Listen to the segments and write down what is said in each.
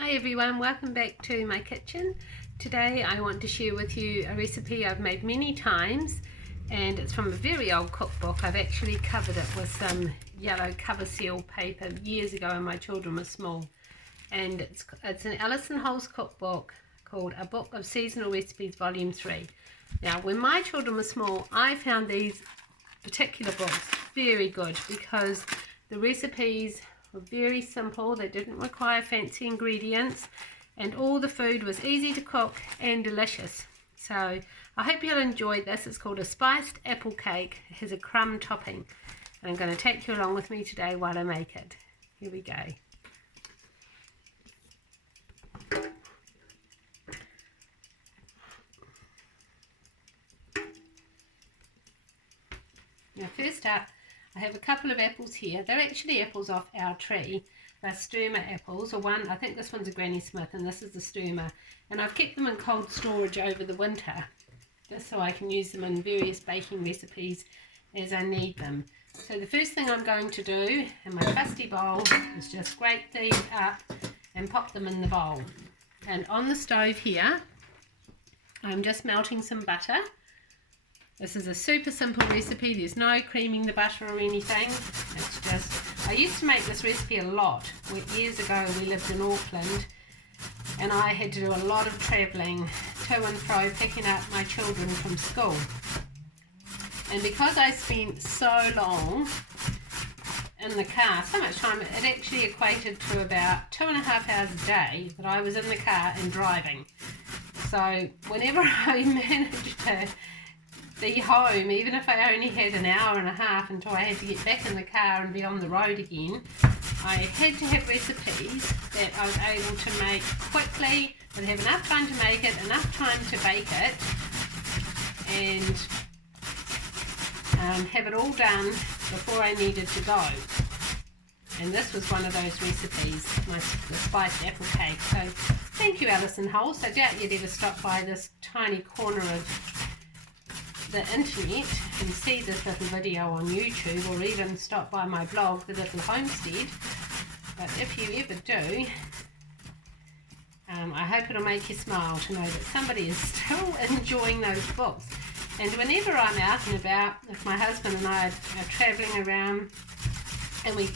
Hi everyone, welcome back to my kitchen. Today I want to share with you a recipe I've made many times, and it's from a very old cookbook. I've actually covered it with some yellow cover seal paper years ago when my children were small, and it's an Alison Halls cookbook called A Book of Seasonal Recipes Volume 3. Now when my children were small, I found these particular books very good because the recipes were very simple. They didn't require fancy ingredients, and all the food was easy to cook and delicious. So I hope you'll enjoy this. It's called a spiced apple cake. It has a crumb topping, and I'm going to take you along with me today while I make it. Here we go. Now first up, I have a couple of apples here. They're actually apples off our tree. They're Sturma apples, or one, I think this one's a Granny Smith and this is the Sturma. And I've kept them in cold storage over the winter, just so I can use them in various baking recipes as I need them. So the first thing I'm going to do in my trusty bowl is just grate these up and pop them in the bowl. And on the stove here, I'm just melting some butter. This is a super simple recipe. There's no creaming the butter or anything. It's just, I used to make this recipe a lot. Years ago we lived in Auckland and I had to do a lot of travelling to and fro picking up my children from school. And because I spent so long in the car, so much time, it actually equated to about 2.5 hours a day that I was in the car and driving. So whenever I managed to be home, even if I only had an hour and a half until I had to get back in the car and be on the road again, I had to have recipes that I was able to make quickly, that have enough time to make it, enough time to bake it, and have it all done before I needed to go. And this was one of those recipes, the spiced apple cake. So thank you, Alison Halls. I doubt you'd ever stop by this tiny corner of the internet and see this little video on YouTube, or even stop by my blog, The Little Homestead. But if you ever do, I hope it'll make you smile to know that somebody is still enjoying those books. And whenever I'm out and about, if my husband and I are travelling around, and we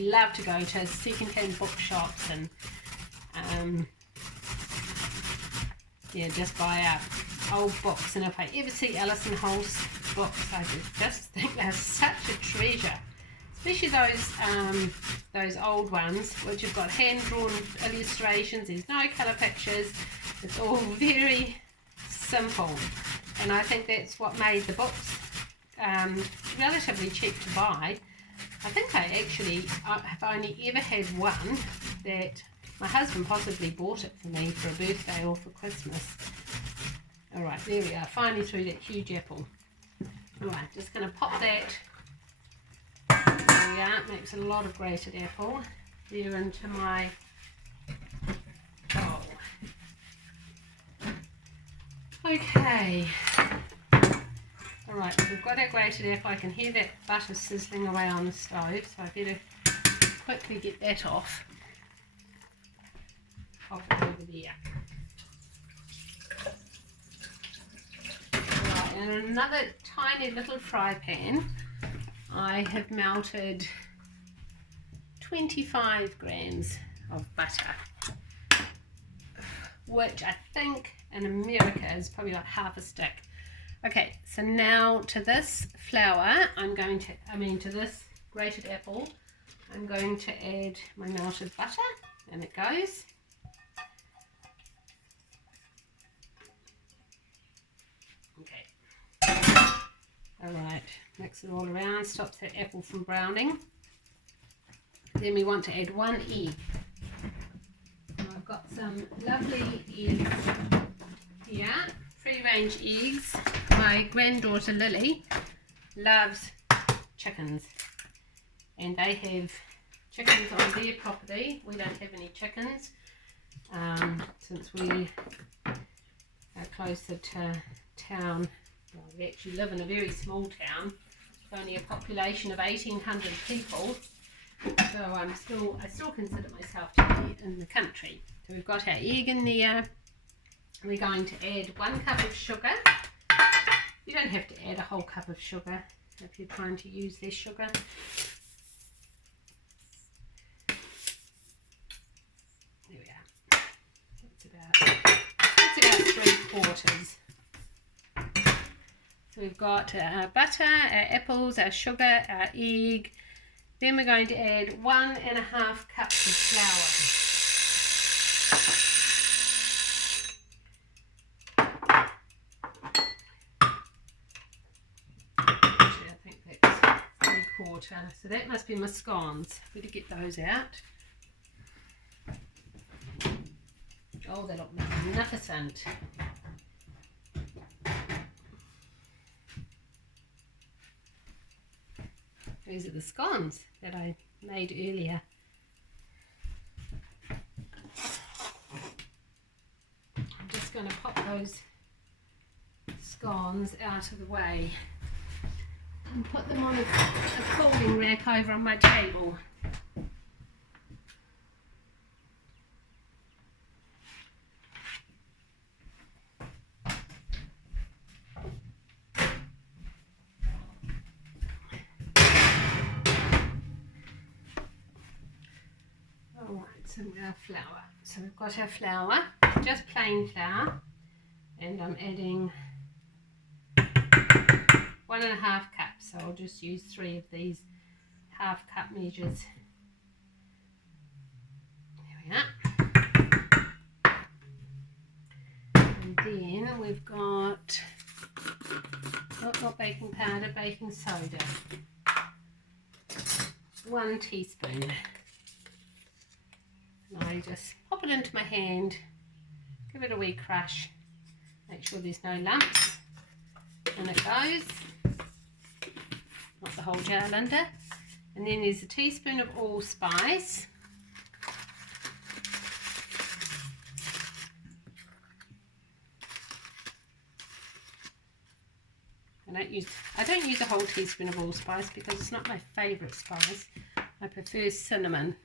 love to go to second-hand bookshops and just buy out old books, and if I ever see Alison Halls books, I just think they're such a treasure, especially those old ones which have got hand-drawn illustrations. There's no colour pictures, it's all very simple, and I think that's what made the books relatively cheap to buy. I think I've only ever had one that my husband possibly bought it for me for a birthday or for Christmas. Alright, there we are, finally through that huge apple. Alright, just going to pop that, there we are, makes a lot of grated apple, there into my bowl. Okay, alright, so we've got our grated apple. I can hear that butter sizzling away on the stove, so I better quickly get that off. Pop it over there. In another tiny little fry pan, I have melted 25 grams of butter, which I think in America is probably like half a stick. Okay, so now to this flour, to this grated apple, I'm going to add my melted butter, and it goes. Alright, mix it all around, stops that apple from browning. Then we want to add 1 egg. I've got some lovely eggs here, free-range eggs. My granddaughter Lily loves chickens, and they have chickens on their property. We don't have any chickens since we are closer to town. Well, we actually live in a very small town with only a population of 1,800 people, So I still consider myself to be in the country. So we've got our egg in there. We're going to add 1 cup of sugar. You don't have to add a whole cup of sugar if you're trying to use less sugar. There we are. That's about 3/4. So we've got our butter, our apples, our sugar, our egg. Then we're going to add 1.5 cups of flour. Actually, I think that's 3/4. So that must be my scones. Better get those out. Oh, they look magnificent. These are the scones that I made earlier. I'm just going to pop those scones out of the way and put them on a folding rack over on my table. So our flour. So we've got our flour, just plain flour, and I'm adding 1.5 cups. So I'll just use 3 of these half cup measures. There we are. And then we've got, not baking powder, baking soda. 1 teaspoon. And I just pop it into my hand, give it a wee crush, make sure there's no lumps, and it goes, not the whole jar, Linda. And then there's a teaspoon of allspice, I don't use a whole teaspoon of allspice because it's not my favourite spice. I prefer cinnamon.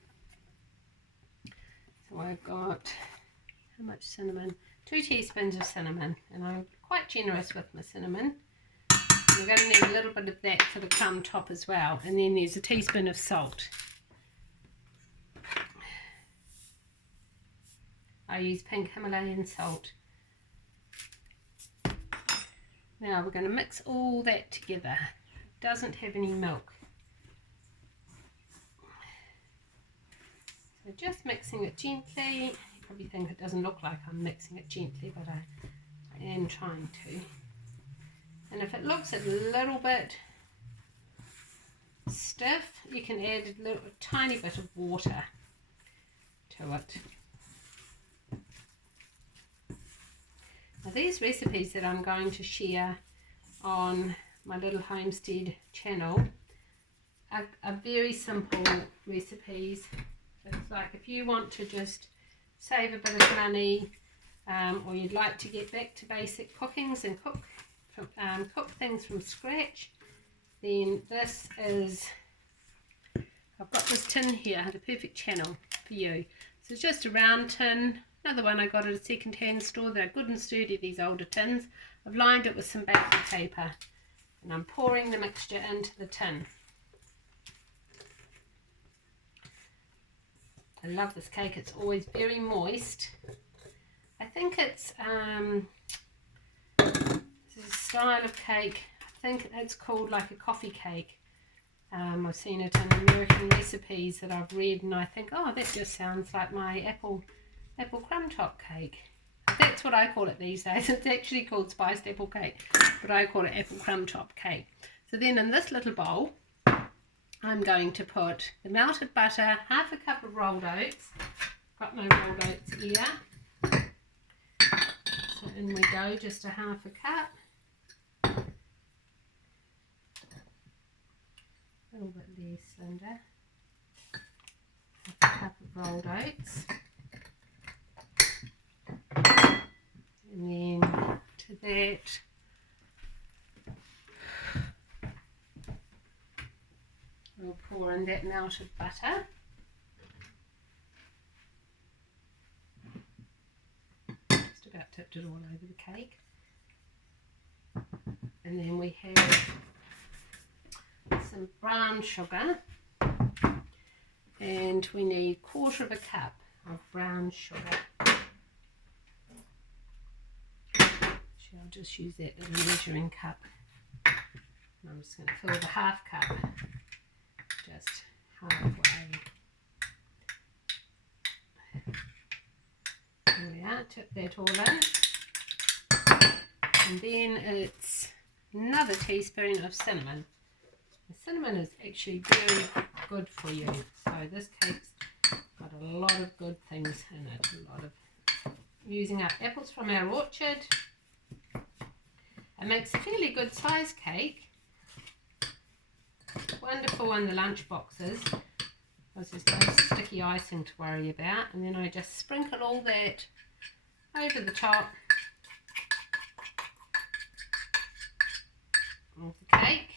So I've got, how much cinnamon? 2 teaspoons of cinnamon, and I'm quite generous with my cinnamon. We're going to need a little bit of that for the crumb top as well. And then there's a teaspoon of salt. I use pink Himalayan salt. Now we're going to mix all that together. It doesn't have any milk. So just mixing it gently. You probably think it doesn't look like I'm mixing it gently, but I am trying to. And if it looks a little bit stiff, you can add a tiny bit of water to it. Now these recipes that I'm going to share on my Little Homestead channel are very simple recipes. It's like if you want to just save a bit of money, or you'd like to get back to basic cookings and cook things from scratch, then this is, I've got this tin here, the perfect channel for you. So it's just a round tin, another one I got at a second-hand store. They're good and sturdy, these older tins. I've lined it with some baking paper, and I'm pouring the mixture into the tin. I love this cake, it's always very moist. I think it's this is a style of cake, I think it's called like a coffee cake. I've seen it in American recipes that I've read, and I think, oh, that just sounds like my apple crumb top cake. That's what I call it these days. It's actually called spiced apple cake, but I call it apple crumb top cake. So then in this little bowl, I'm going to put the melted butter, half a cup of rolled oats. Got my rolled oats here. So in we go, just a half a cup. A little bit less, Linda. Half a cup of rolled oats. And then to that, we'll pour in that melted butter. Just about tipped it all over the cake. And then we have some brown sugar, and we need 1/4 cup of brown sugar. Actually, I'll just use that little measuring cup. And I'm just going to fill the 1/2 cup just halfway. There we are, tip that all in. And then it's another teaspoon of cinnamon. The cinnamon is actually very good for you. So this cake's got a lot of good things in it. A lot of using up apples from our orchard. It makes a fairly good size cake. Wonderful in the lunch boxes. There's no sticky icing to worry about. And then I just sprinkle all that over the top of the cake.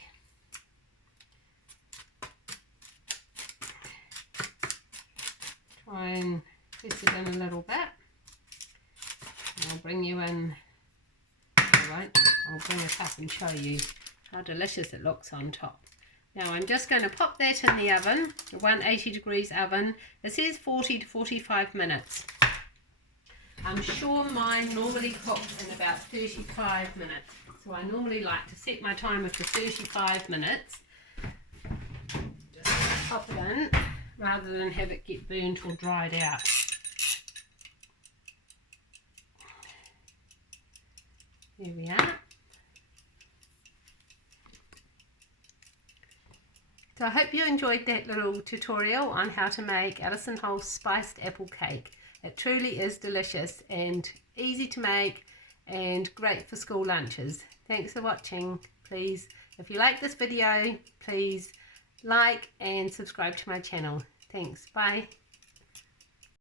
Try and press it in a little bit. And I'll bring you in. I won't. I'll bring it up and show you how delicious it looks on top. Now I'm just going to pop that in the oven, the 180 degrees oven. It says 40 to 45 minutes. I'm sure mine normally cooks in about 35 minutes. So I normally like to set my timer for 35 minutes. Just pop it in rather than have it get burnt or dried out. There we are. So I hope you enjoyed that little tutorial on how to make Alison Holt's spiced apple cake. It truly is delicious and easy to make and great for school lunches. Thanks for watching. Please, if you like this video, please like and subscribe to my channel. Thanks. Bye.